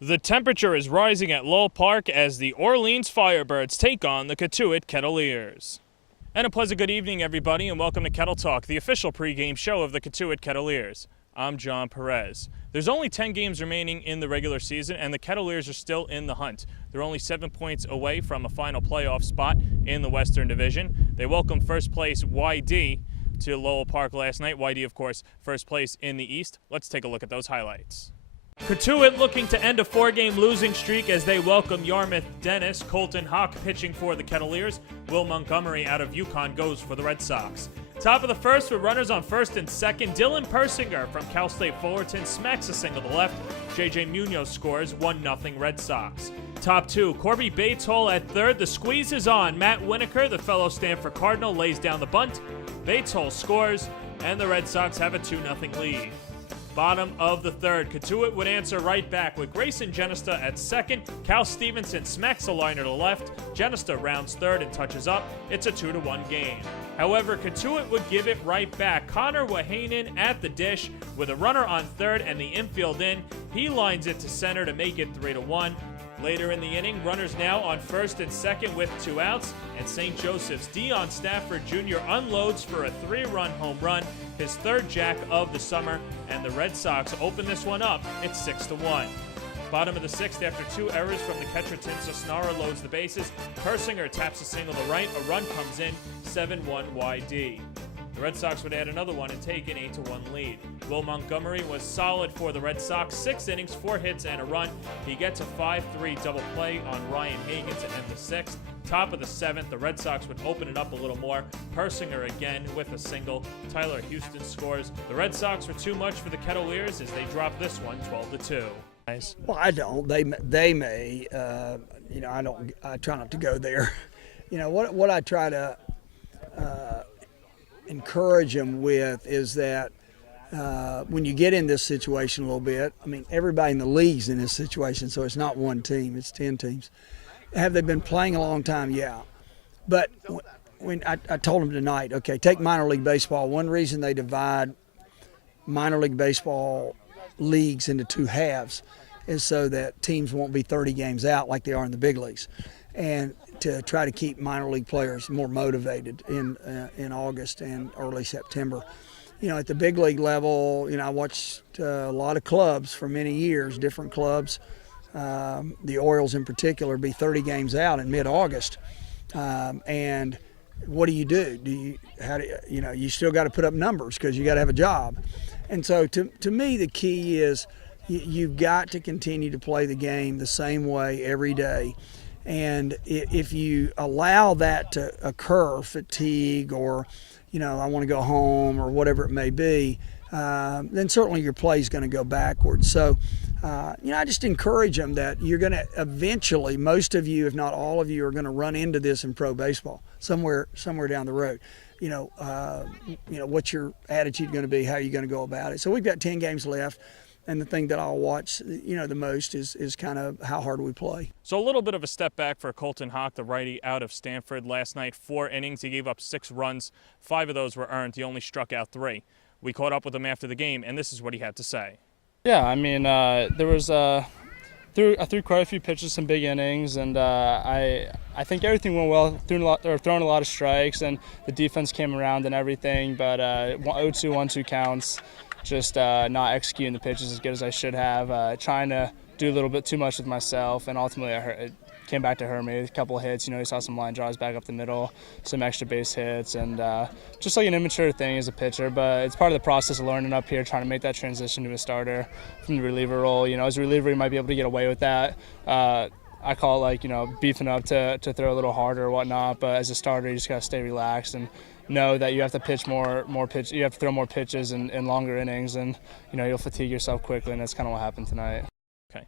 The temperature is rising at Lowell Park as the Orleans Firebirds take on the Cotuit Kettleers. And a pleasant good evening, everybody, and welcome to Kettle Talk, the official pregame show of the Cotuit Kettleers. I'm Jon Perez. There's only 10 games remaining in the regular season, and the Kettleers are still in the hunt. They're only 7 points away from a final playoff spot in the Western Division. They welcomed first place YD to Lowell Park last night. YD, of course, first place in the East. Let's take a look at those highlights. Cotuit looking to end a 4-game losing streak as they welcome Yarmouth Dennis. Colton Hawk pitching for the Kettleers. Will Montgomery out of Yukon goes for the Red Sox. Top of the first with runners on first and second. Dylan Persinger from Cal State Fullerton smacks a single to left. J.J. Munoz scores 1-0 Red Sox. Top two, Corby Bateshall at third. The squeeze is on. Matt Winokur, the fellow Stanford Cardinal, lays down the bunt. Bateshall scores, and the Red Sox have a 2-0 lead. Bottom of the third, Cotuit would answer right back with Grayson Genesta at second. Cal Stevenson smacks a liner to left. Genesta rounds third and touches up. It's a 2-1 game. However, Cotuit would give it right back. Connor Wahanen at the dish with a runner on third and the infield in. He lines it to center to make it 3-1. Later in the inning, runners now on first and second with 2 outs, and St. Joseph's Deion Stafford Jr. unloads for a 3-run home run, his third jack of the summer, and the Red Sox open this one up. It's 6-1. Bottom of the sixth, after 2 errors from the catcher, Tim Sosnara loads the bases. Persinger taps a single to right. A run comes in, 7-1 YD. The Red Sox would add another one and take an 8-1 lead. Will Montgomery was solid for the Red Sox. 6 innings, 4 hits, and a run. He gets a 5-3 double play on Ryan Hagan to end the sixth. Top of the seventh, the Red Sox would open it up a little more. Persinger again with a single. Tyler Houston scores. The Red Sox were too much for the Kettleers as they drop this one 12-2. Nice. Well, I don't. They may. I don't. I try not to go there. What I try to encourage them with is that when you get in this situation a little bit, I mean, everybody in the league's in this situation, so it's not one team, it's 10 teams. Have they been playing a long time? Yeah. But when I told them tonight, okay, take minor league baseball. One reason they divide minor league baseball leagues into 2 halves is so that teams won't be 30 games out like they are in the big leagues, and to try to keep minor league players more motivated in August and early September. At the big league level, I watched a lot of clubs for many years, different clubs, the Orioles in particular, be 30 games out in mid-August. And what do? You still got to put up numbers because you got to have a job. And so to me, the key is you've got to continue to play the game the same way every day. And if you allow that to occur, fatigue or, I want to go home or whatever it may be, then certainly your play is going to go backwards. So, I just encourage them that you're going to eventually, most of you, if not all of you, are going to run into this in pro baseball somewhere down the road. What's your attitude going to be? How are you going to go about it? So we've got 10 games left. And the thing that I'll watch, the most is kind of how hard we play. So a little bit of a step back for Colton Hawk, the righty out of Stanford. Last night, 4 innings. He gave up 6 runs. 5 of those were earned. He only struck out 3. We caught up with him after the game, and this is what he had to say. Yeah, I mean, there was I threw quite a few pitches, some big innings, and I think everything went well. Throwing a lot of strikes, and the defense came around and everything. But 0-2, 1-2 counts. Just not executing the pitches as good as I should have, trying to do a little bit too much with myself, and ultimately it came back to hurt me. A couple of hits, you saw some line drives back up the middle, some extra base hits, and just like an immature thing as a pitcher, but it's part of the process of learning up here, trying to make that transition to a starter from the reliever role. As a reliever, you might be able to get away with that. I call it beefing up to throw a little harder or whatnot, but as a starter, you just got to stay relaxed and know that you have to pitch more pitch. You have to throw more pitches in longer innings, and you'll fatigue yourself quickly, and that's kind of what happened tonight. Okay.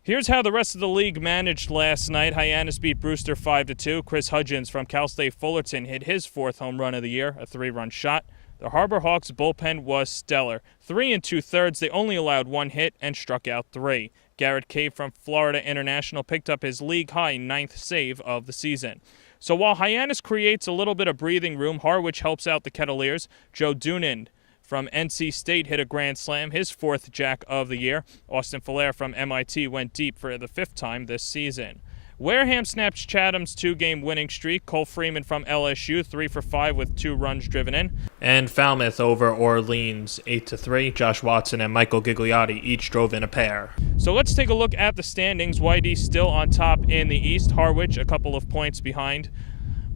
Here's how the rest of the league managed last night. Hyannis beat Brewster 5-2. Chris Hudgens from Cal State Fullerton hit his 4th home run of the year, a 3-run shot. The Harbor Hawks bullpen was stellar. 3 2/3. They only allowed 1 hit and struck out 3. Garrett Cave from Florida International picked up his league-high 9th save of the season. So while Hyannis creates a little bit of breathing room, Harwich helps out the Kettleers. Joe Doonan from NC State hit a grand slam, his 4th jack of the year. Austin Fuller from MIT went deep for the 5th time this season. Wareham snapped Chatham's 2-game winning streak. Cole Freeman from LSU, 3 for 5 with 2 runs driven in. And Falmouth over Orleans, 8-3. Josh Watson and Michael Gigliotti each drove in a pair. So let's take a look at the standings. YD still on top in the East. Harwich a couple of points behind.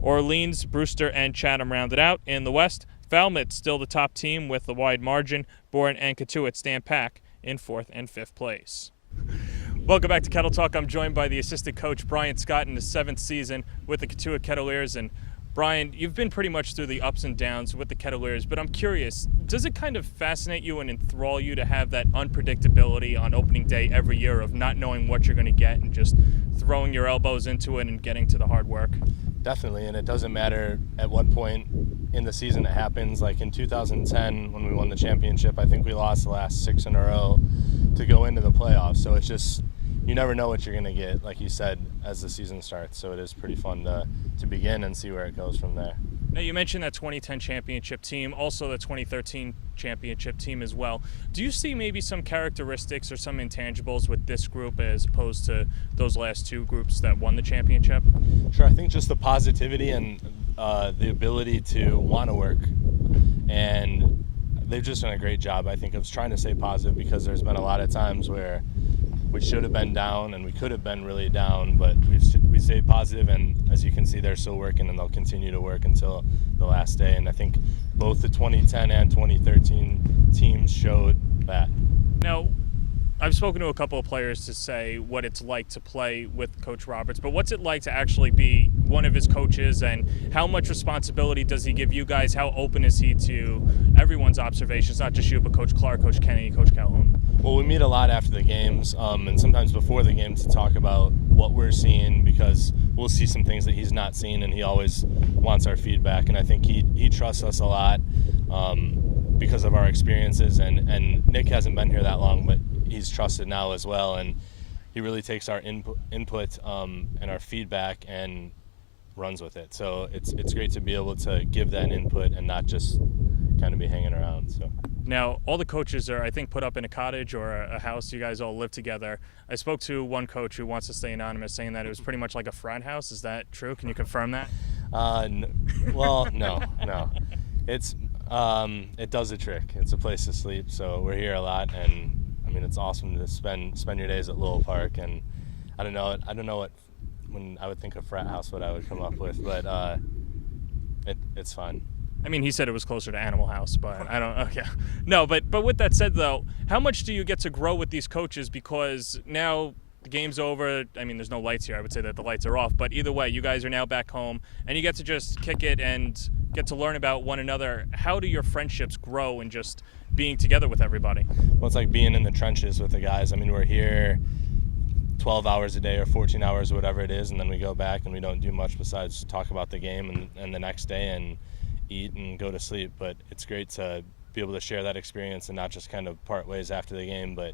Orleans, Brewster, and Chatham rounded out. In the West, Falmouth still the top team with the wide margin. Bourne and Cotuit stand pack in 4th and 5th place. Welcome back to Kettle Talk. I'm joined by the assistant coach, Brian Scott, in his 7th season with the Cotuit Kettleers. And Brian, you've been pretty much through the ups and downs with the Kettleers, but I'm curious, does it kind of fascinate you and enthrall you to have that unpredictability on opening day every year of not knowing what you're going to get and just throwing your elbows into it and getting to the hard work? Definitely, and it doesn't matter at what point in the season it happens. Like in 2010, when we won the championship, I think we lost the last 6 in a row to go into the playoffs. So it's just, you never know what you're going to get, like you said, as the season starts. So it is pretty fun to begin and see where it goes from there. Now, you mentioned that 2010 championship team, also the 2013 championship team as well. Do you see maybe some characteristics or some intangibles with this group as opposed to those last 2 groups that won the championship? Sure, I think just the positivity and the ability to want to work. And they've just done a great job, I think, of trying to stay positive, because there's been a lot of times where we should have been down and we could have been really down, but we stayed positive, and as you can see, they're still working and they'll continue to work until the last day. And I think both the 2010 and 2013 teams showed that. Now, I've spoken to a couple of players to say what it's like to play with Coach Roberts, but what's it like to actually be one of his coaches, and how much responsibility does he give you guys? How open is he to everyone's observations, not just you, but Coach Clark, Coach Kennedy, Coach Calhoun? Well, we meet a lot after the games, and sometimes before the game, to talk about what we're seeing, because we'll see some things that he's not seen, and he always wants our feedback. And I think he trusts us a lot because of our experiences. And Nick hasn't been here that long, but he's trusted now as well. And he really takes our input and our feedback and runs with it. So it's great to be able to give that input and not just kind of be hanging around. So. Now, all the coaches are, I think, put up in a cottage or a house. You guys all live together. I spoke to one coach who wants to stay anonymous, saying that it was pretty much like a frat house. Is that true? Can you confirm that? Well, no. It's it does the trick. It's a place to sleep, so we're here a lot, and I mean, it's awesome to spend your days at Lowell Park. And I don't know what, when I would think of frat house, what I would come up with, but it's fun. I mean, he said it was closer to Animal House, but I don't. Okay, no, but with that said, though, how much do you get to grow with these coaches? Because now the game's over. I mean, there's no lights here. I would say that the lights are off. But either way, you guys are now back home, and you get to just kick it and get to learn about one another. How do your friendships grow in just being together with everybody? Well, it's like being in the trenches with the guys. I mean, we're here 12 hours a day or 14 hours or whatever it is, and then we go back and we don't do much besides talk about the game and the next day and eat and go to sleep. But it's great to be able to share that experience and not just kind of part ways after the game, but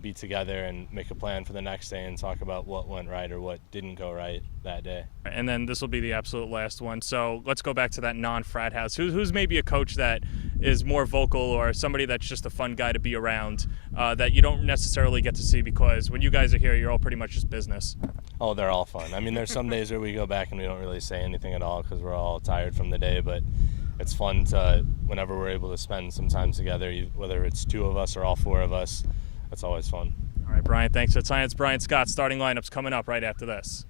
be together and make a plan for the next day and talk about what went right or what didn't go right that day. And then this will be the absolute last one. So let's go back to that non-frat house. Who's maybe a coach that is more vocal, or somebody that's just a fun guy to be around that you don't necessarily get to see, because when you guys are here, you're all pretty much just business? Oh, they're all fun. I mean, there's some days where we go back and we don't really say anything at all because we're all tired from the day, but it's fun to, whenever we're able to spend some time together, whether it's 2 of us or all 4 of us, it's always fun. All right, Brian, thanks for the time. It's Brian Scott. Starting lineups coming up right after this.